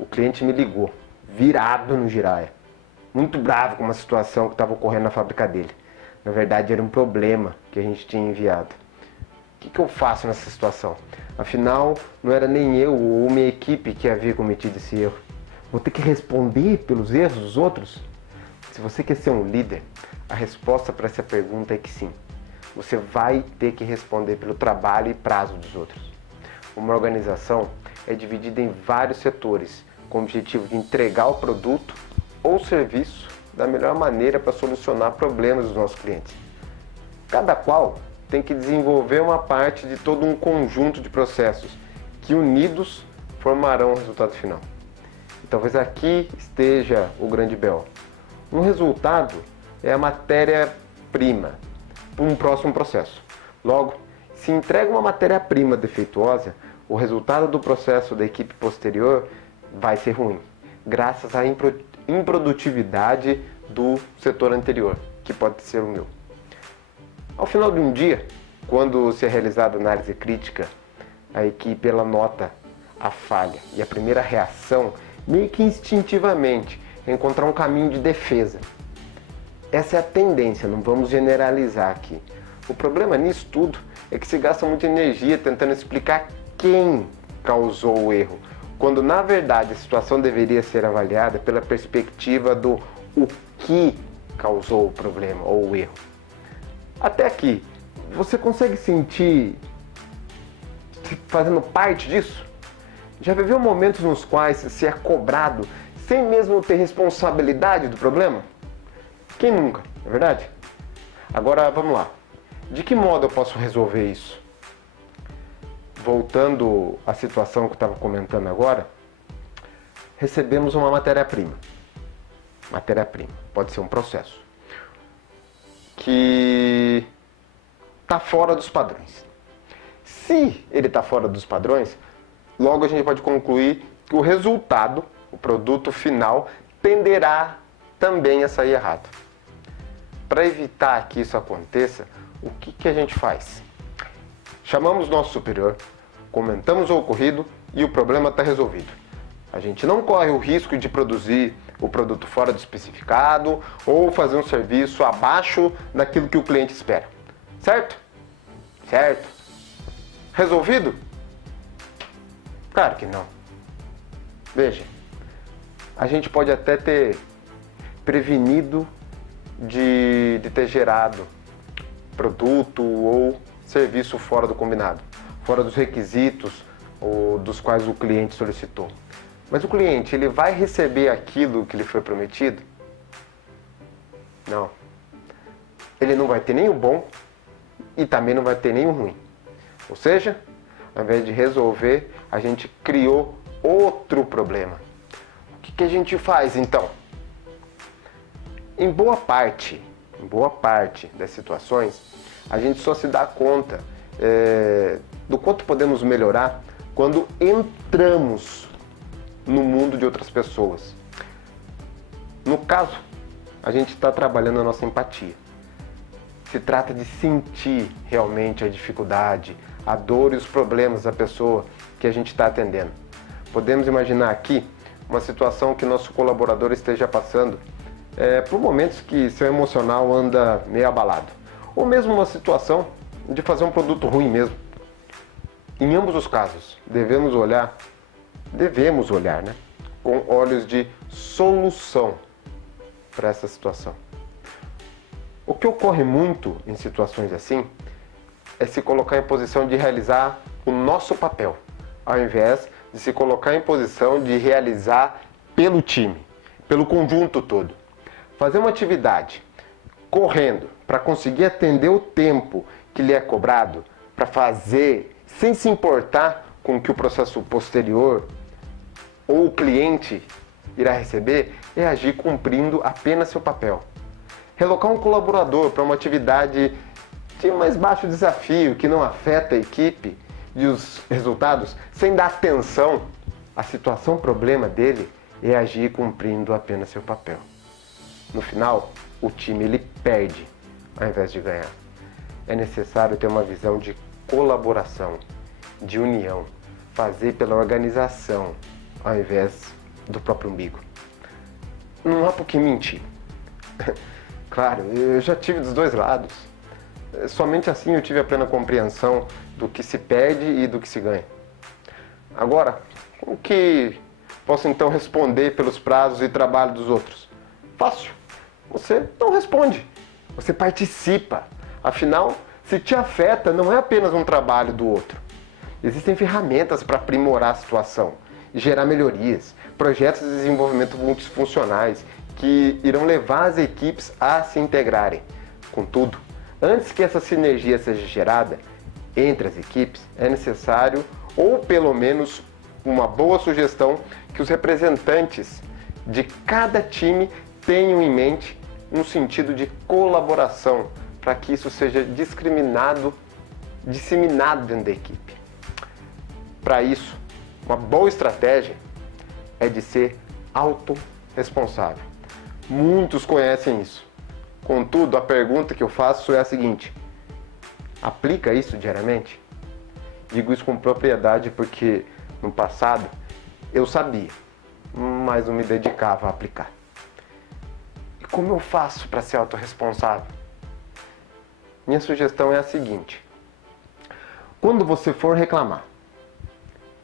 o cliente me ligou, virado no Jiraya, muito bravo com uma situação que estava ocorrendo na fábrica dele. Na verdade, era um problema que a gente tinha enviado. O que eu faço nessa situação? Afinal, não era nem eu ou minha equipe que havia cometido esse erro. Vou ter que responder pelos erros dos outros? Se você quer ser um líder, a resposta para essa pergunta é que sim. Você vai ter que responder pelo trabalho e prazo dos outros. Uma organização é dividida em vários setores, com o objetivo de entregar o produto ou serviço da melhor maneira para solucionar problemas dos nossos clientes. Cada qual tem que desenvolver uma parte de todo um conjunto de processos que unidos formarão o resultado final. E talvez aqui esteja o grande BO. Um resultado é a matéria-prima para um próximo processo. Logo, se entrega uma matéria-prima defeituosa, o resultado do processo da equipe posterior vai ser ruim, graças à improdutividade do setor anterior, que pode ser o meu. Ao final de um dia, quando se é realizada análise crítica, a equipe ela nota a falha e a primeira reação, meio que instintivamente, é encontrar um caminho de defesa. Essa é a tendência, não vamos generalizar aqui. O problema nisso tudo é que se gasta muita energia tentando explicar quem causou o erro, quando na verdade a situação deveria ser avaliada pela perspectiva do o que causou o problema ou o erro. Até aqui, você consegue sentir fazendo parte disso? Já viveu momentos nos quais se é cobrado sem mesmo ter responsabilidade do problema? Quem nunca, não é verdade? Agora vamos lá. De que modo eu posso resolver isso? Voltando à situação que eu estava comentando agora, recebemos uma matéria-prima. Matéria-prima, pode ser um processo que está fora dos padrões. Se ele está fora dos padrões, logo a gente pode concluir que o resultado, o produto final, tenderá também a sair errado. Para evitar que isso aconteça, o que a gente faz? Chamamos nosso superior, comentamos o ocorrido e o problema está resolvido. A gente não corre o risco de produzir o produto fora do especificado ou fazer um serviço abaixo daquilo que o cliente espera. Certo? Certo. Resolvido? Claro que não. Veja, a gente pode até ter prevenido de ter gerado produto ou serviço fora do combinado, fora dos requisitos ou dos quais o cliente solicitou. Mas o cliente, ele vai receber aquilo que lhe foi prometido? Não. Ele não vai ter nem o bom e também não vai ter nem o ruim. Ou seja, ao invés de resolver, a gente criou outro problema. O que a gente faz então? Em boa parte das situações, a gente só se dá conta do quanto podemos melhorar quando entramos no mundo de outras pessoas. No caso, a gente está trabalhando a nossa empatia. Se trata de sentir realmente a dificuldade, a dor e os problemas da pessoa que a gente está atendendo. Podemos imaginar aqui uma situação que nosso colaborador esteja passando por momentos que seu emocional anda meio abalado. Ou mesmo uma situação de fazer um produto ruim mesmo. Em ambos os casos, devemos olhar, né, com olhos de solução para essa situação. O que ocorre muito em situações assim é se colocar em posição de realizar o nosso papel, ao invés de se colocar em posição de realizar pelo time, pelo conjunto todo. Fazer uma atividade correndo para conseguir atender o tempo que lhe é cobrado, para fazer sem se importar com o que o processo posterior ou o cliente irá receber, é agir cumprindo apenas seu papel. Relocar um colaborador para uma atividade de mais baixo desafio, que não afeta a equipe e os resultados, sem dar atenção à situação problema dele, é agir cumprindo apenas seu papel. No final, o time ele perde ao invés de ganhar. É necessário ter uma visão de colaboração, de união, fazer pela organização ao invés do próprio umbigo. Não há por que mentir. Claro, eu já tive dos dois lados. Somente assim eu tive a plena compreensão do que se perde e do que se ganha. Agora, como que posso então responder pelos prazos e trabalho dos outros? Fácil. Você não responde. Você participa. Afinal, se te afeta, não é apenas um trabalho do outro. Existem ferramentas para aprimorar a situação e gerar melhorias, projetos de desenvolvimento multifuncionais que irão levar as equipes a se integrarem. Contudo, antes que essa sinergia seja gerada entre as equipes, é necessário, ou pelo menos uma boa sugestão, que os representantes de cada time tenham em mente um sentido de colaboração, para que isso seja disseminado dentro da equipe. Para isso, uma boa estratégia é de ser autorresponsável. Muitos conhecem isso. Contudo, a pergunta que eu faço é a seguinte: aplica isso diariamente? Digo isso com propriedade porque no passado eu sabia, mas não me dedicava a aplicar. E como eu faço para ser autorresponsável? Minha sugestão é a seguinte: quando você for reclamar,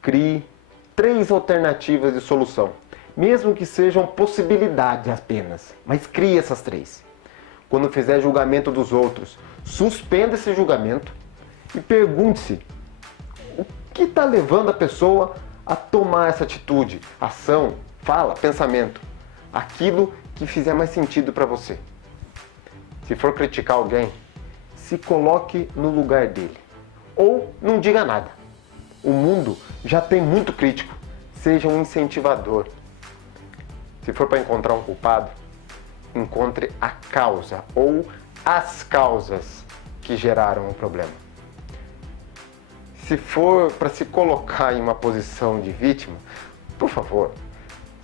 crie 3 alternativas de solução, mesmo que sejam possibilidades apenas, mas crie essas 3. Quando fizer julgamento dos outros, suspenda esse julgamento e pergunte-se o que está levando a pessoa a tomar essa atitude, ação, fala, pensamento, aquilo que fizer mais sentido para você. Se for criticar alguém, se coloque no lugar dele, ou não diga nada. O mundo já tem muito crítico, seja um incentivador. Se for para encontrar um culpado, encontre a causa ou as causas que geraram o problema. Se for para se colocar em uma posição de vítima, por favor,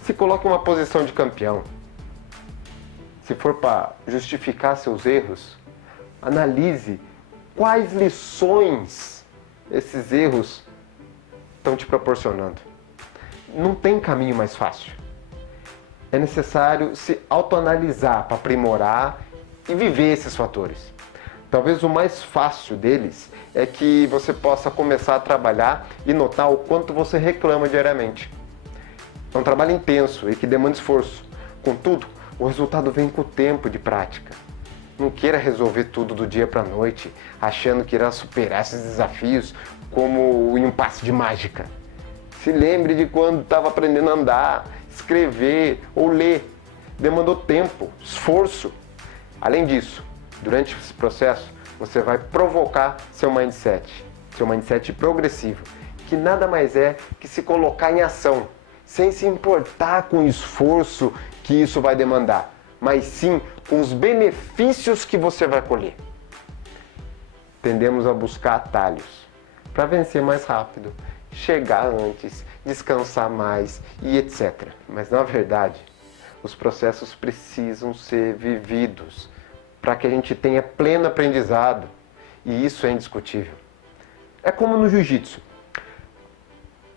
se coloque em uma posição de campeão. Se for para justificar seus erros, analise quais lições esses erros estão te proporcionando. Não tem caminho mais fácil. É necessário se autoanalisar para aprimorar e viver esses fatores. Talvez o mais fácil deles é que você possa começar a trabalhar e notar o quanto você reclama diariamente. É um trabalho intenso e que demanda esforço. Contudo, o resultado vem com o tempo de prática. Não queira resolver tudo do dia para a noite, achando que irá superar esses desafios como em um passe de mágica. Se lembre de quando estava aprendendo a andar, escrever ou ler. Demandou tempo, esforço. Além disso, durante esse processo, você vai provocar seu mindset progressivo, que nada mais é que se colocar em ação, sem se importar com o esforço que isso vai demandar, mas sim com os benefícios que você vai colher. Tendemos a buscar atalhos para vencer mais rápido, chegar antes, descansar mais e etc. Mas na verdade, os processos precisam ser vividos para que a gente tenha pleno aprendizado, e isso é indiscutível. É como no jiu-jitsu.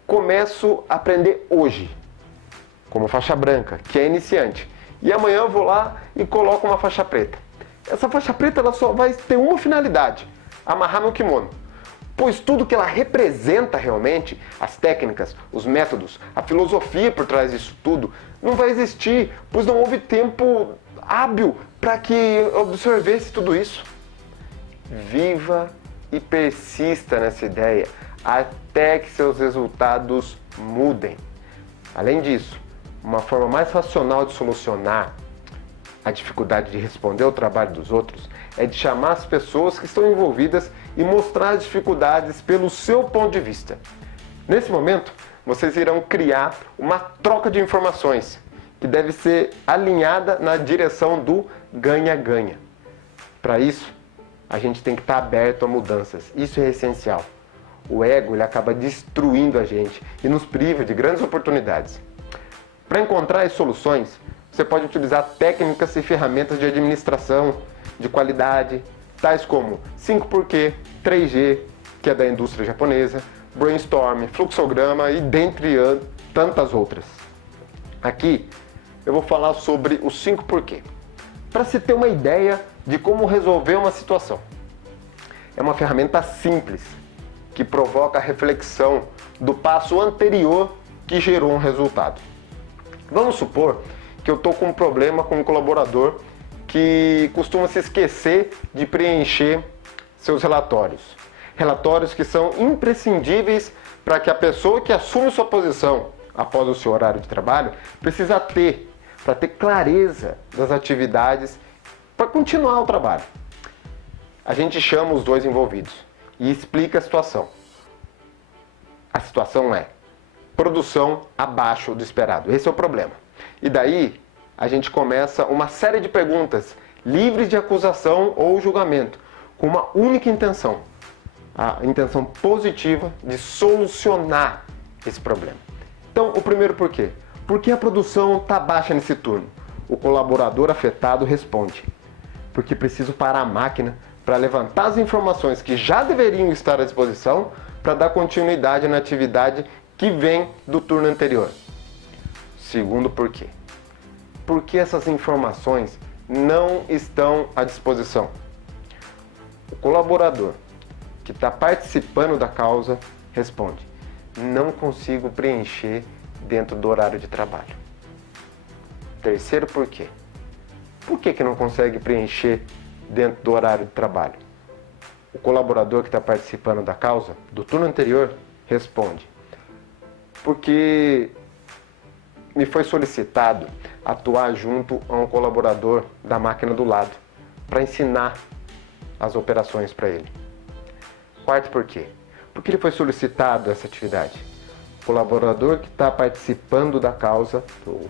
Começo a aprender hoje, como faixa branca, que é iniciante, e amanhã eu vou lá e coloco uma faixa preta. Essa faixa preta ela só vai ter uma finalidade: amarrar meu kimono. Pois tudo que ela representa realmente, as técnicas, os métodos, a filosofia por trás disso tudo, não vai existir, pois não houve tempo hábil para que eu absorvesse tudo isso. Viva e persista nessa ideia até que seus resultados mudem. Além disso, uma forma mais racional de solucionar a dificuldade de responder ao trabalho dos outros é de chamar as pessoas que estão envolvidas e mostrar as dificuldades pelo seu ponto de vista. Nesse momento, vocês irão criar uma troca de informações que deve ser alinhada na direção do ganha-ganha. Para isso, a gente tem que estar aberto a mudanças. Isso é essencial. O ego ele acaba destruindo a gente e nos priva de grandes oportunidades. Para encontrar as soluções, você pode utilizar técnicas e ferramentas de administração de qualidade, tais como 5xQ, 3G, que é da indústria japonesa, brainstorm, fluxograma e dentre tantas outras. Aqui eu vou falar sobre os 5 porquê, para se ter uma ideia de como resolver uma situação. É uma ferramenta simples, que provoca a reflexão do passo anterior que gerou um resultado. Vamos supor que eu estou com um problema com um colaborador que costuma se esquecer de preencher seus relatórios. Relatórios que são imprescindíveis para que a pessoa que assume sua posição após o seu horário de trabalho precisa ter, para ter clareza das atividades para continuar o trabalho. A gente chama os dois envolvidos e explica a situação. A situação é produção abaixo do esperado. Esse é o problema. E daí a gente começa uma série de perguntas livres de acusação ou julgamento, com uma única intenção, a intenção positiva de solucionar esse problema. Então, o primeiro porquê. Por que a produção está baixa nesse turno? O colaborador afetado responde: porque preciso parar a máquina para levantar as informações que já deveriam estar à disposição para dar continuidade na atividade que vem do turno anterior. Segundo porquê. Porque essas informações não estão à disposição. O colaborador que está participando da causa responde: não consigo preencher dentro do horário de trabalho. Terceiro porquê. Por que não consegue preencher dentro do horário de trabalho? O colaborador que está participando da causa do turno anterior responde: porque me foi solicitado atuar junto a um colaborador da máquina do lado para ensinar as operações para ele. Quarto porquê. Porque ele foi solicitado essa atividade. O colaborador que está participando da causa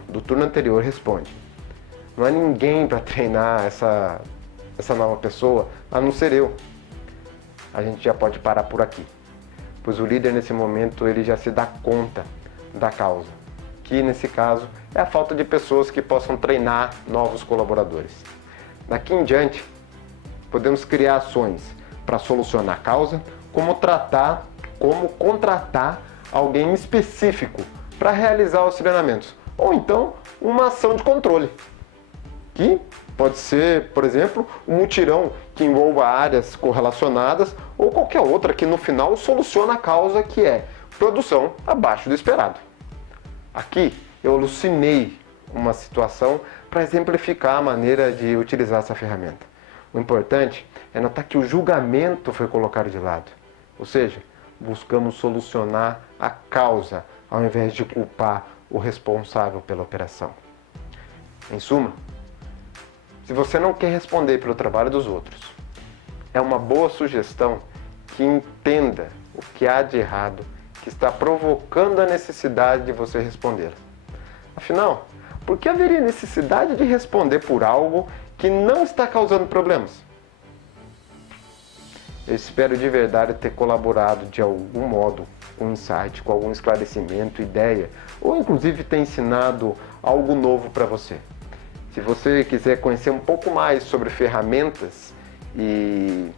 do turno anterior responde: não há ninguém para treinar essa nova pessoa, a não ser eu. A gente já pode parar por aqui, pois o líder nesse momento ele já se dá conta da causa, que nesse caso é a falta de pessoas que possam treinar novos colaboradores. Daqui em diante, podemos criar ações para solucionar a causa, como contratar alguém específico para realizar os treinamentos, ou então uma ação de controle, que pode ser, por exemplo, um mutirão que envolva áreas correlacionadas ou qualquer outra que no final soluciona a causa, que é produção abaixo do esperado. Aqui eu alucinei uma situação para exemplificar a maneira de utilizar essa ferramenta. O importante é notar que o julgamento foi colocado de lado, ou seja, buscamos solucionar a causa ao invés de culpar o responsável pela operação. Em suma, se você não quer responder pelo trabalho dos outros, é uma boa sugestão que entenda o que há de errado que está provocando a necessidade de você responder. Afinal, por que haveria necessidade de responder por algo que não está causando problemas? Eu espero de verdade ter colaborado de algum modo com um insight, com algum esclarecimento, ideia, ou inclusive ter ensinado algo novo para você. Se você quiser conhecer um pouco mais sobre ferramentas e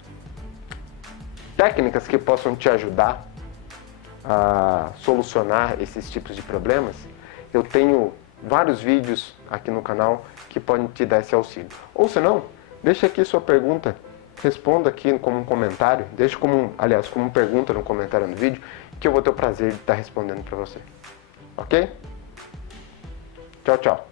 técnicas que possam te ajudar a solucionar esses tipos de problemas, eu tenho vários vídeos aqui no canal que podem te dar esse auxílio. Ou se não, deixa aqui sua pergunta, responda aqui como um comentário, deixa como uma pergunta no comentário do vídeo, que eu vou ter o prazer de estar respondendo para você. Ok? Tchau, tchau.